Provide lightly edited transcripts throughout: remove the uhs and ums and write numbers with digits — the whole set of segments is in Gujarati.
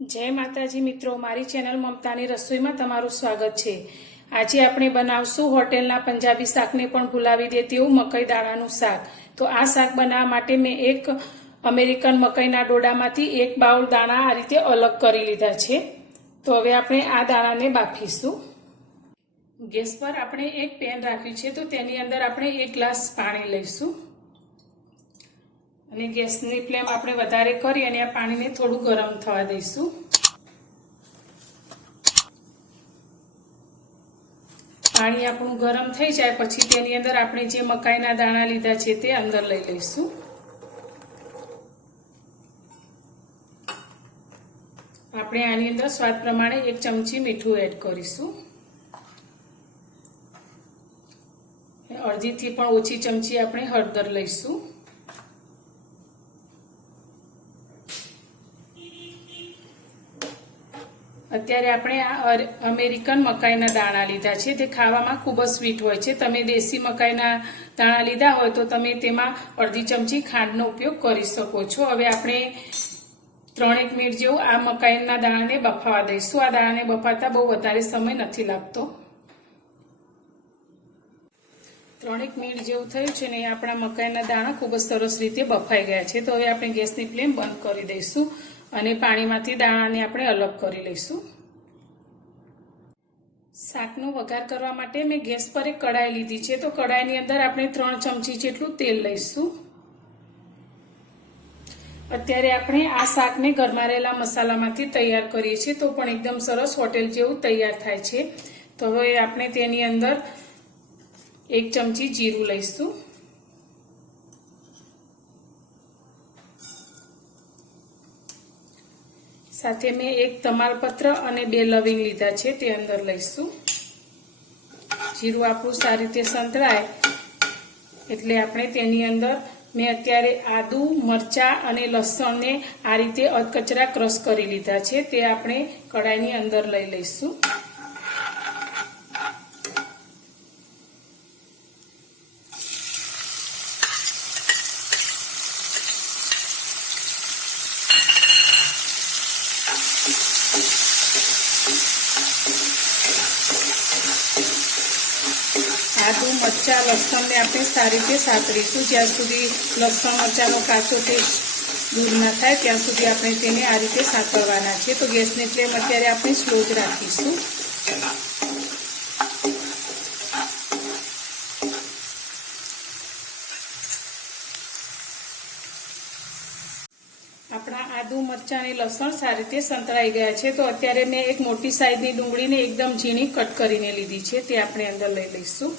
जय माताजी मित्रों, मारी चेनल ममतानी रसोईमां तमारुं स्वागत है। आज आपणे बनावशुं होटेलना पंजाबी शाकने पण भूलावी दे तेवुं मकई दाणानुं शाक। तो आ शाक बनाववा माटे मैं एक अमेरिकन मकईना डोडामांथी एक बाउल दाणा आ रीते अलग करी लीधा छे। तो हवे आपणे आ दाणाने बाफीशुं। गैस पर आपणे एक पेन राख्युं छे, तो तेनी अंदर आपणे एक ग्लास पाणी लईशुं અને ગેસની ફ્લેમ આપણે વધારે કરી અને આ પાણીને થોડું ગરમ થવા દઈશું। પાણી આપણું ગરમ થઈ જાય પછી તેની અંદર આપણે જે મકાઈના દાણા લીધા છે તે અંદર લઈ લઈશું। આપણે આની અંદર સ્વાદ પ્રમાણે 1 ચમચી મીઠું એડ કરીશું। અડધીથી પણ ઓછી ચમચી આપણે હળદર લઈશું। અત્યારે આપણે આ અમેરિકન મકાઈના દાણા લીધા છે, તે ખાવામાં ખૂબ જ સ્વીટ હોય છે। તમે દેશી મકાઈના દાણા લીધા હોય તો તમે તેમાં અડધી ચમચી ખાંડનો ઉપયોગ કરી શકો છો। હવે આપણે 3 મિનિટ જેવું આ મકાઈના દાણાને બફાવા દઈશું। આ દાણાને બફાતા બહુ વધારે સમય નથી લાગતો। 3 મિનિટ જેવું થયું છે ને આપણા મકાઈના દાણા ખૂબ જ સરસ રીતે બફાઈ ગયા છે। તો હવે આપણે ગેસની ફ્લેમ બંધ કરી દઈશું અને પાણીમાંથી દાણાને આપણે અલગ કરી લઈશું। શાકનો વઘાર કરવા માટે મેં ગેસ પર એક કડાઈ લીધી છે, તો કડાઈની અંદર આપણે 3 ચમચી જેટલું તેલ લઈશું। અત્યારે આપણે આ શાકને ગરમારેલા મસાલામાંથી તૈયાર કરીએ છીએ, તો પણ એકદમ સરસ હોટેલ જેવું તૈયાર થાય છે। તો હવે આપણે તેની અંદર 1 ચમચી જીરું લઈશું, સાથે મેં 1 તમાલપત્ર અને 2 લવિંગ લીધા છે તે અંદર લઈશું। જીરું આપણું સારી રીતે સંતળાય એટલે આપણે તેની અંદર મેં અત્યારે આદુ, મરચાં અને લસણને આ રીતે અધકચરા ક્રશ કરી લીધા છે તે આપણે કડાઈની અંદર લઈ લઈશું। आदू, मरचा, लसण ने आपणे सारी रीते सातरीशुं। ज्यां सुधी लसण मरचानो काचो टेस्ट दूर न थाय त्यां सुधी आपणे तेने आ रीते सातरवाना छे। तो गैसनी फ्लेम अत्यारे आपणे स्लो ज राखीशुं। આપણા આદુ, મરચાં અને લસણ સારી રીતે સંતળાઈ ગયા છે। તો અત્યારે મેં એક મોટી સાઈઝની ડુંગળીને એકદમ ઝીણી કટ કરીને લીધી છે તે આપણે અંદર લઈ લઈશું।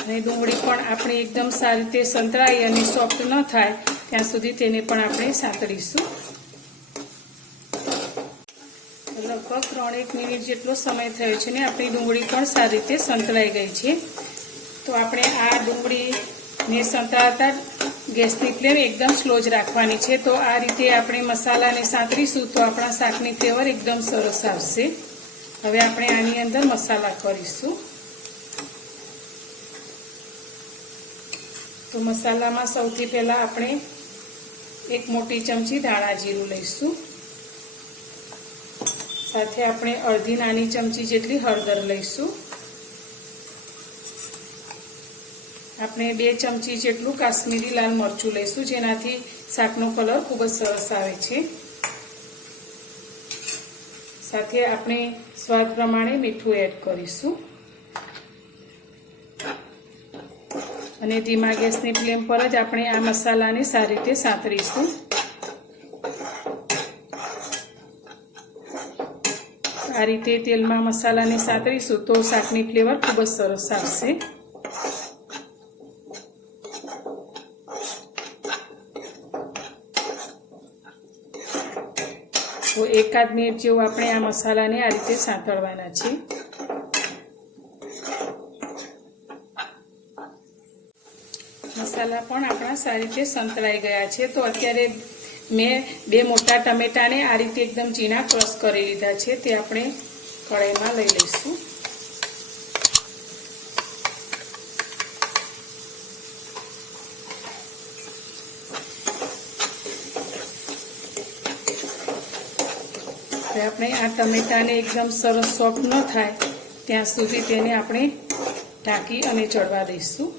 અને ડુંગળી પણ આપણે એકદમ સારી રીતે સંતળાઈ અને સોફ્ટ ન થાય ત્યાં સુધી તેને પણ આપણે સાતળીશું। લગભગ 3 મિનિટ જેટલો સમય થયો છે ને આપણી ડુંગળી પણ સારી રીતે સંતળાઈ ગઈ છે। તો આપણે આ ડુંગળીને સંતળાતા ગેસની ફ્લેમ એકદમ સ્લો જ રાખવાની છે। તો આ રીતે આપણે મસાલાને સાતરીશું તો આપણા શાકની ફ્લેવર એકદમ સરસ આવશે। હવે આપણે આની અંદર મસાલા કરીશું। તો મસાલામાં સૌથી પહેલા આપણે 1 મોટી ચમચી ધાણા જીરું લઈશું, સાથે આપણે અડધી નાની ચમચી જેટલી હળદર લઈશું। આપણે 2 ચમચી જેટલું કાશ્મીરી લાલ મરચું લઈશું, જેનાથી શાકનો કલર ખૂબ જ સરસ આવે છે। સાથે આપણે સ્વાદ પ્રમાણે મીઠું એડ કરીશું અને ધીમા ગેસની ફ્લેમ પર જ આપણે આ મસાલાને સારી રીતે સાતરીશું। આ રીતે તેલમાં મસાલાને સાતરીશું તો શાકની ફ્લેવર ખૂબ જ સરસ આવશે। તો 1 મિનિટ જેવું આપણે આ મસાલાને આ રીતે સાંતળવાના છે। મસાલા પણ આપણા સારી રીતે સંતળાઈ ગયા છે। તો અત્યારે મેં 2 મોટા ટમેટાને આ રીતે એકદમ ઝીણા ક્રશ કરી લીધા છે તે આપણે કઢાઈમાં લઈ લઈશું। હવે આપણે આ ટમેટાને એકદમ સરસ સોફ્ટ ન થાય ત્યાં સુધી તેને આપણે ઢાંકી અને ચડવા દઈશું.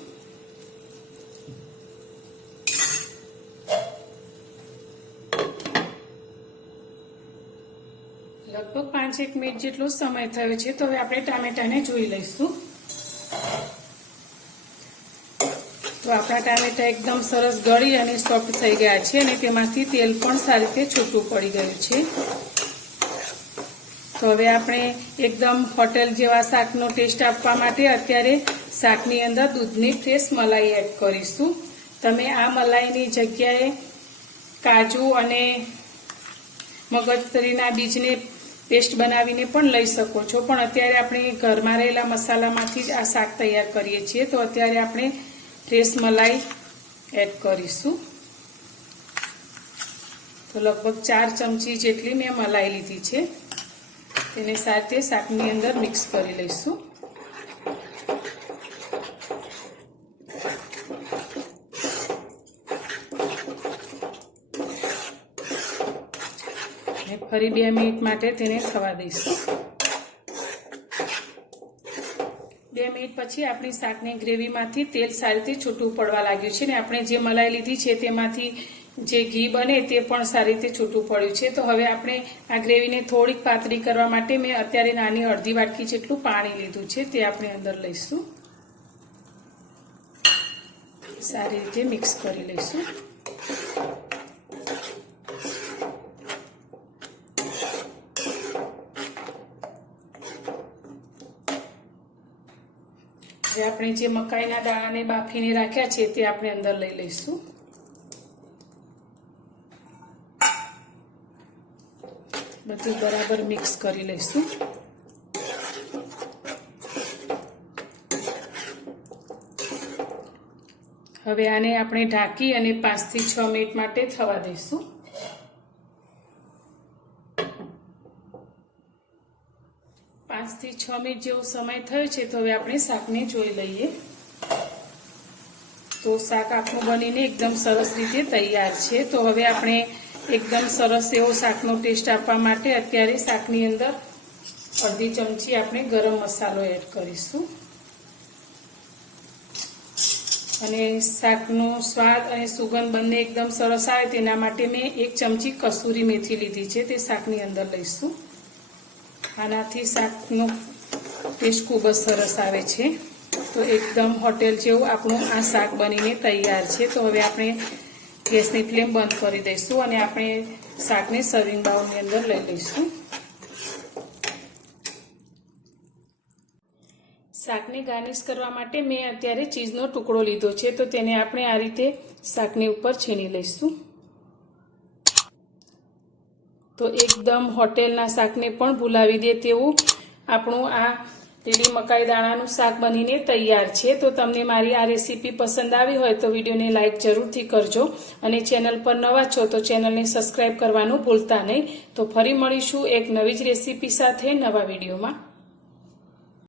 લગભગ 5-1 મિનિટ જેટલો સમય થયો છે. તો હવે આપણે ટામેટાને જોઈ લઈશું. તો આપણા ટામેટા એકદમ સરસ ગળી અને સોફ્ટ થઈ ગયા છે અને તેમાંથી તેલ પણ સારી રીતે છૂટું પડી ગયું છે. તો હવે આપણે એકદમ હોટેલ જેવા શાકનો ટેસ્ટ આપવા માટે અત્યારે શાકની અંદર દૂધની ફ્રેશ મલાઈ એડ કરીશું. તમે આ મલાઈની જગ્યાએ કાજુ અને મગજતરીના બીજને પેસ્ટ બનાવીને પણ લઈ શકો છો, પણ અત્યારે આપણે ઘરમાં રહેલા મસાલામાંથી જ આ શાક તૈયાર કરીએ છીએ. તો અત્યારે આપણે ફ્રેશ મલાઈ એડ કરીશું. તો લગભગ 4 ચમચી જેટલી મેં મલાઈ લીધી છે. તેને સાથે શાકની અંદર મિક્સ કરી લઈશું. અને ફરી 2 મિનિટ માટે તેને થવા દઈશું. 2 મિનિટ પછી આપણી શાકની ગ્રેવીમાંથી તેલ સારી રીતે છૂટું પડવા લાગ્યું છે ને આપણે જે મલાઈ લીધી છે તેમાંથી જે ઘી બને તે પણ સારી રીતે છૂટું પડ્યું છે. તો હવે આપણે આ ગ્રેવીને થોડીક પાતળી કરવા માટે મેં અત્યારે નાની અડધી વાટકી જેટલું પાણી લીધું છે, તે આપણે અંદર લઈશું. સારી રીતે મિક્સ કરી લઈશું. હવે આપણે જે મકાઈના દાણાને બાફીને રાખ્યા છે તે આપણે અંદર લઈ લઈશું. બધું બરાબર મિક્સ કરી લઈશું. હવે આને આપણે ઢાંકી અને 5 થી 6 મિનિટ માટે થવા દઈશું. 5 થી 6 મિનિટ જેવો સમય થયો છે. તો હવે આપણે શાકને જોઈ લઈએ. તો શાક આપણું બનીને એકદમ સરસ રીતે તૈયાર છે. તો હવે આપણે એકદમ સરસ એવો શાકનો ટેસ્ટ આપવા માટે અત્યારે શાકની અંદર અડધી ચમચી આપણે ગરમ મસાલો એડ કરીશું. અને શાકનો સ્વાદ અને સુગંધ બંને એકદમ સરસ આવે તેના માટે મેં 1 ચમચી કસૂરી મેથી લીધી છે, તે શાકની અંદર લઈશું. આનાથી શાકનો ટેસ્ટ ખૂબ જ સરસ આવે છે. તો એકદમ હોટેલ જેવું આપણું આ શાક બનીને તૈયાર છે. તો હવે આપણે ગેસની ફ્લેમ બંધ કરી દઈશું અને આપણે શાકને સર્વિંગ બાઉલની અંદર લઈ લઈશું. શાકને ગાર્નિશ કરવા માટે મેં અત્યારે ચીઝનો ટુકડો લીધો છે. તો તેને આપણે આ રીતે શાકની ઉપર છીણી લઈશું. તો એકદમ હોટેલના શાકને પણ ભૂલાવી દે તેવું આપણું આ લીલી મકાઈ દાણાનું શાક બનીને તૈયાર છે. તો તમને મારી આ રેસીપી પસંદ આવી હોય તો વિડીયોને લાઇક જરૂરથી કરજો અને ચેનલ પર નવા છો તો ચેનલને સબસ્ક્રાઇબ કરવાનું ભૂલતા નહીં. તો ફરી મળીશું એક નવી જ રેસીપી સાથે નવા વિડીયોમાં.